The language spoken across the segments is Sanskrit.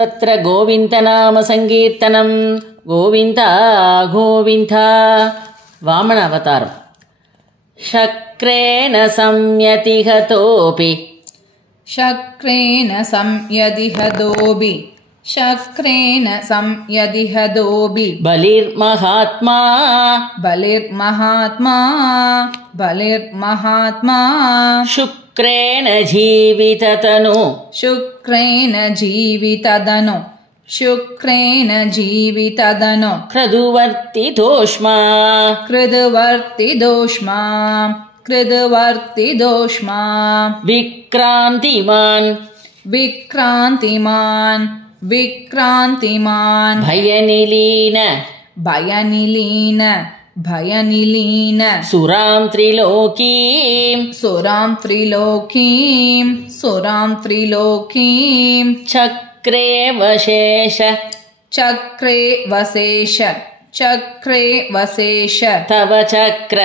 तत्र गोविन्दनाम संकीर्तनं गोविन्द गोविन्द वामन अवतारम् शक्रेण संयतिहतोऽपि बलिर्महात्मा शुक्रेण जीवितदनु कृदुवर्तिदोष्मा विक्रान्तिमान् भयनिलीन सुरां त्रिलोकीं चक्रे वशेष तव चक्र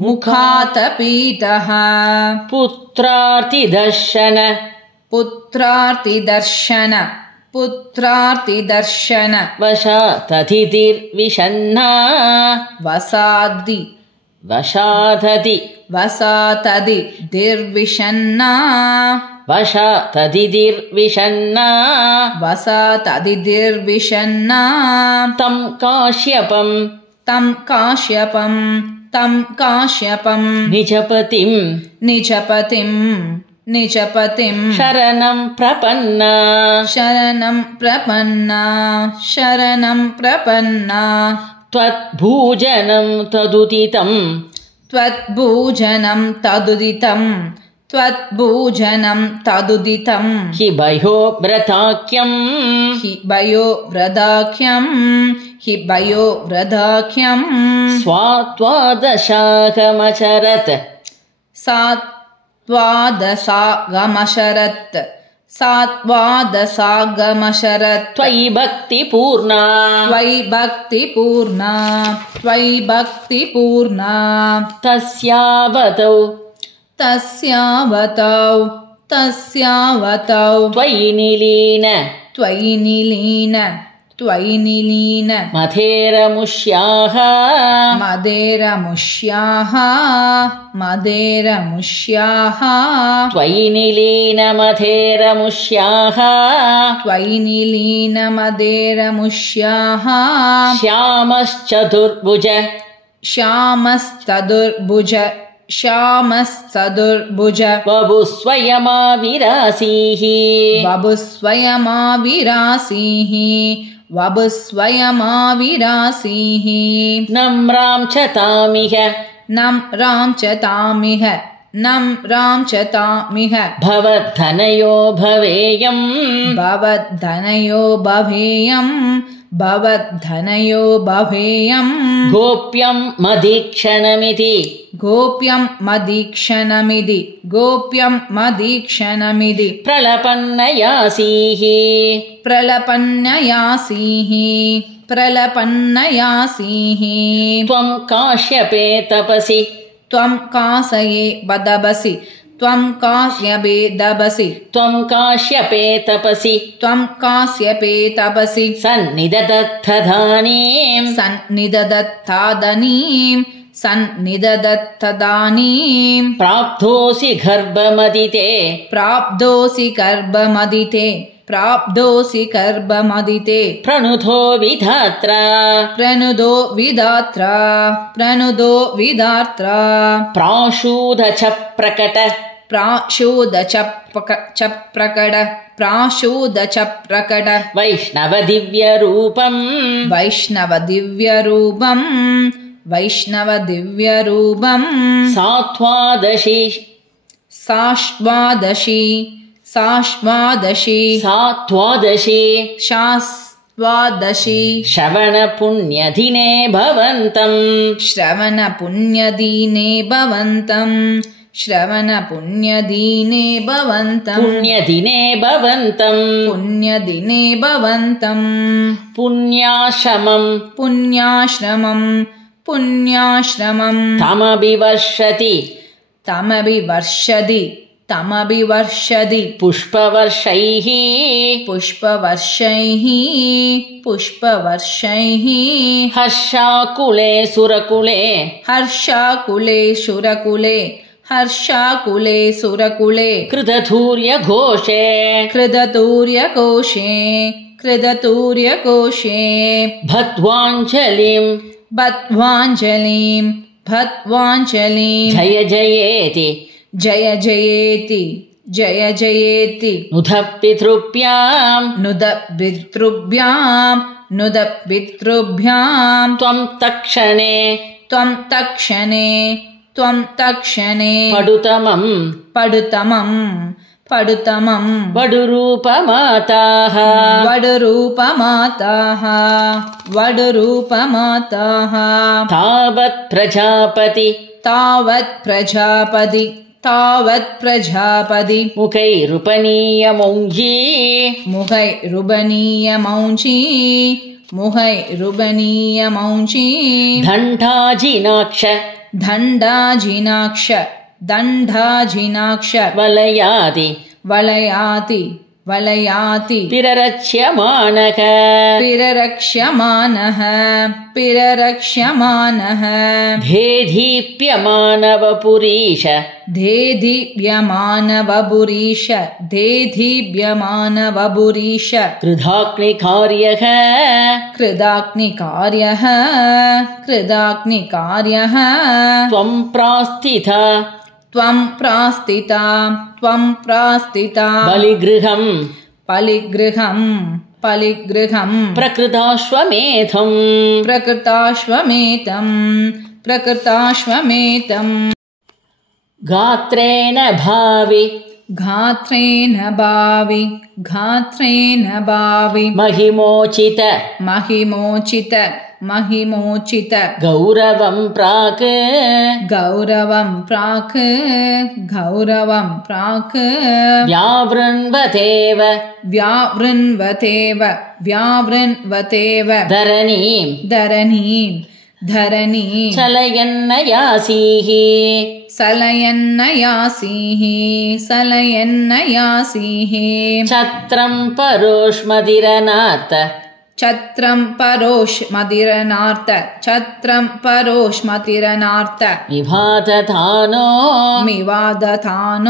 मुखातपीतः पुत्रार्तिदर्शन वशातदिर्विषन्ना तं काश्यपं निजपतिं शरणं प्रपन्ना त्वद्भूजनं तदुदितं हि भयोव्रदाख्यं सात्वादशागमशरत् त्वयि भक्तिपूर्णा तस्यावतौ त्वयि निलीन मधेरमुष्याः त्वयि निलीन मधेरमुष्याः श्यामश्चतुर्भुज वपुस्वयमाविरासीः नम्रां च तामिह भवद्धनयो भवेयं गोप्यं मदीक्षणमिति प्रलपन्नयासीः त्वं काश्यपे तपसि सन्निददत्तदानीं प्राप्तोऽसि गर्भमदिते प्रणुदो विधात्रा प्राशूदच प्रकट वैष्णवदिव्यरूपं साष्ट्वादशी श्रवणपुण्यदिने भवन्तं श्रवणपुण्यदिने भवन्तम् पुण्यदिने भवन्तम् पुण्यदिने भवन्तम् पुण्याश्रमम् पुण्याश्रमम् पुण्याश्रमम् तमभिवर्षति तमभिवर्षति तमभिवर्षति पुष्पवर्षैः पुष्पवर्षैः पुष्पवर्षैः हर्षाकुले सुरकुले हर्षाकुले सुरकुले हर्षाकुले सुरकुले कृतधूर्यघोषे कृततूर्यकोशे कृततूर्यकोशे भद्वाञ्जलिम् बद्ध्वाञ्जलिं बद्ध्वाञ्जलिं जय जयेति जय जयेति जय जयेति नुदपितृभ्याम् नुदपितृभ्यां नुदपितृभ्यां त्वं तक्षणे त्वं तक्षणे पडुतमम् पडुतमम् वडुरूपमाताः वडुरूपमाताः तावत् प्रजापति मुखैरुबनीयमौञ्जी दण्डाजिनाक्ष वलयाति पिररक्ष्यमाणः देदीप्यमानवपुरीश कृदाग्निकार्यः त्वं प्रास्थिता पलिगृहम् प्रकृताश्वमेधम् गात्रेण भावि महिमोचित गौरवं प्राक् व्यावृण्वतेव धरणीं चलयन्नयासीः छत्रं परोष्मतिरनार्त मिवादथानो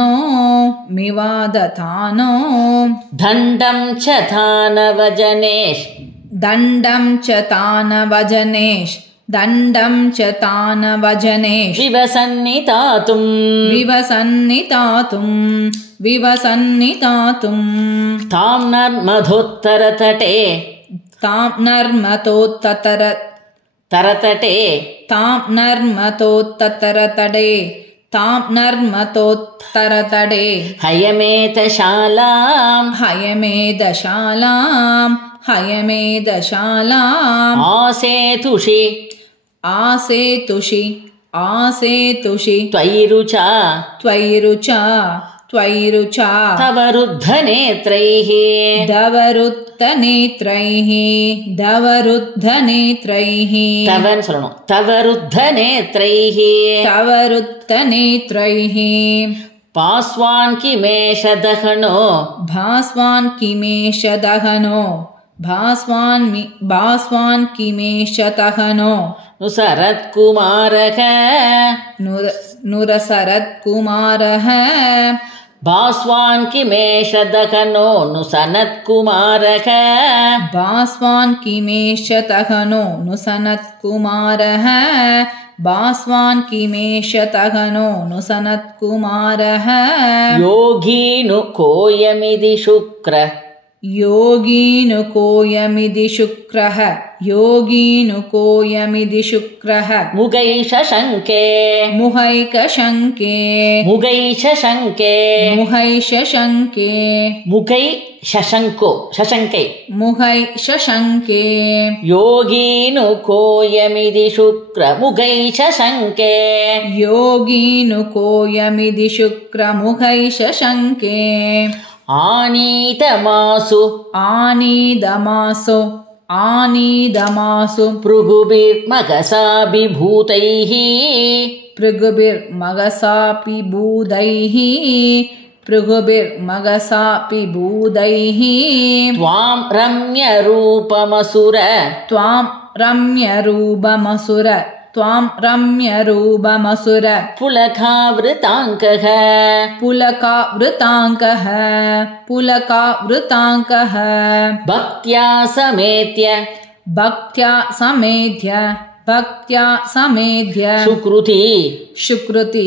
दण्डं च तानवजनेश विवसन्नितातुं तां नर्मतोत्तरतटे हयमेधशालाम् आसेतुषि त्वयिरुचा तव रुद्धनेत्रैः तव रुद्धनेत्रैः भास्वान् किमेष दहनो नुसरत्कुमारः भास्वान् किमेष दहनो नुसनत्कुमारः योगीनु कोयमिति शुक्र योगीनुकोऽयमिति शुक्रः योगीनुकोऽयमिति शुक्रः मुगैशशङ्के मुहैकशङ्के मुगैशशङ्के मुहैशशङ्के मुगै शशङ्को शशङ्कै मुहैशशङ्के योगीनुकोऽयमिति शुक्रमुगैशशङ्के योगीनुकोऽयमिति शुक्रमुहैशशङ्के आनीतमासु आनीदमासो आनीदमासु भृगुभिर्मगसाभिभूतैः भृगुभिर्मगसापि भूदैः भृगुभिर्मगसापि भूदैः त्वां रम्यरूपमसुर त्वां रम्यरूपमसुर त्वां रम्यरूपमसुर पुलकावृताङ्कः पुलकावृताङ्कः पुलकावृताङ्कः भक्त्या समेत्य भक्त्या समेध्य भक्त्या समेध्य सुकृति सुकृति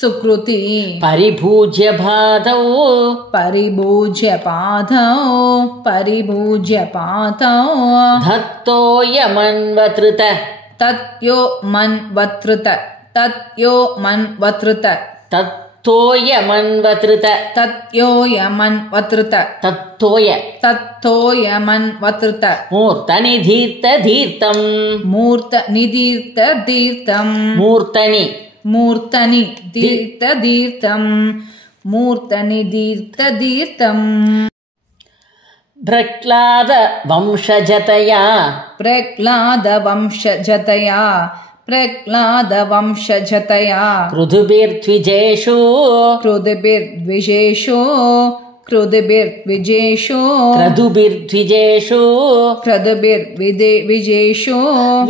सुकृति परिभूज्य पादौ परिभूज्य पादौ परिभूज्य पादौ धत्तोऽयमन्वतृत तत्यो मन्वतृत तत्यो मन्वतृत तत्तोऽयमन्वतृत तत्योऽयमन्वतृत तत्तोय तत्तोऽयमन्वतृत मूर्तनिधीर्तधीर्तम् मूर्तनिधीर्तधीर्तम् मूर्तनि मूर्तनि दीर्तधीर्तम् मूर्तनिधीर्तधीर्तम् प्रह्लादवंशजतया प्रह्लादवंशजतया प्रह्लादवंशजतया कृधुभिर्द्विजेषु कृदिभिर्द्विजेषो कृदिभिर्द्विजेषो क्रतुभिर्द्विजेषु क्रदुभिर्विजेषो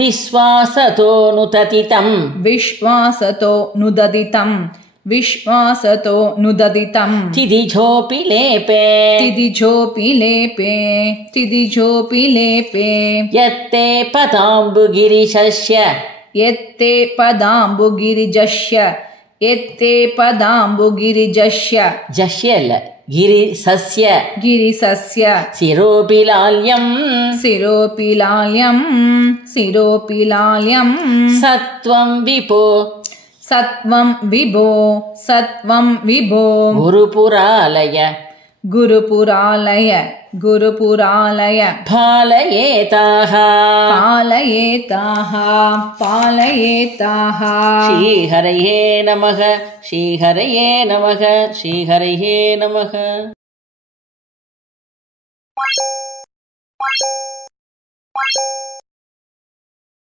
विश्वासतो नुततितम् विश्वासतो नुददितम् विश्वासतो नुददितम् तिदिझोऽपि लेपे तिदिझोऽपि लेपे तिदिझोऽपि लेपे यत्ते पदाम्बुगिरिशस्य यत्ते पदाम्बुगिरिजस्य यत्ते पदाम्बुगिरिजस्य जश्यल गिरिसस्य गिरिसस्य शिरोऽपि लाल्यम् शिरोऽपि लाल्यम् शिरोऽपि लाल्यम् सत्त्वं विपो सत्वं विभो सत्वं विभो गुरुपुरालय गुरुपुरालय गुरुपुरालय पालयेताः पालयेताः पालयेताः श्रीहरये नमः श्रीहरये नमः श्रीहरये नमः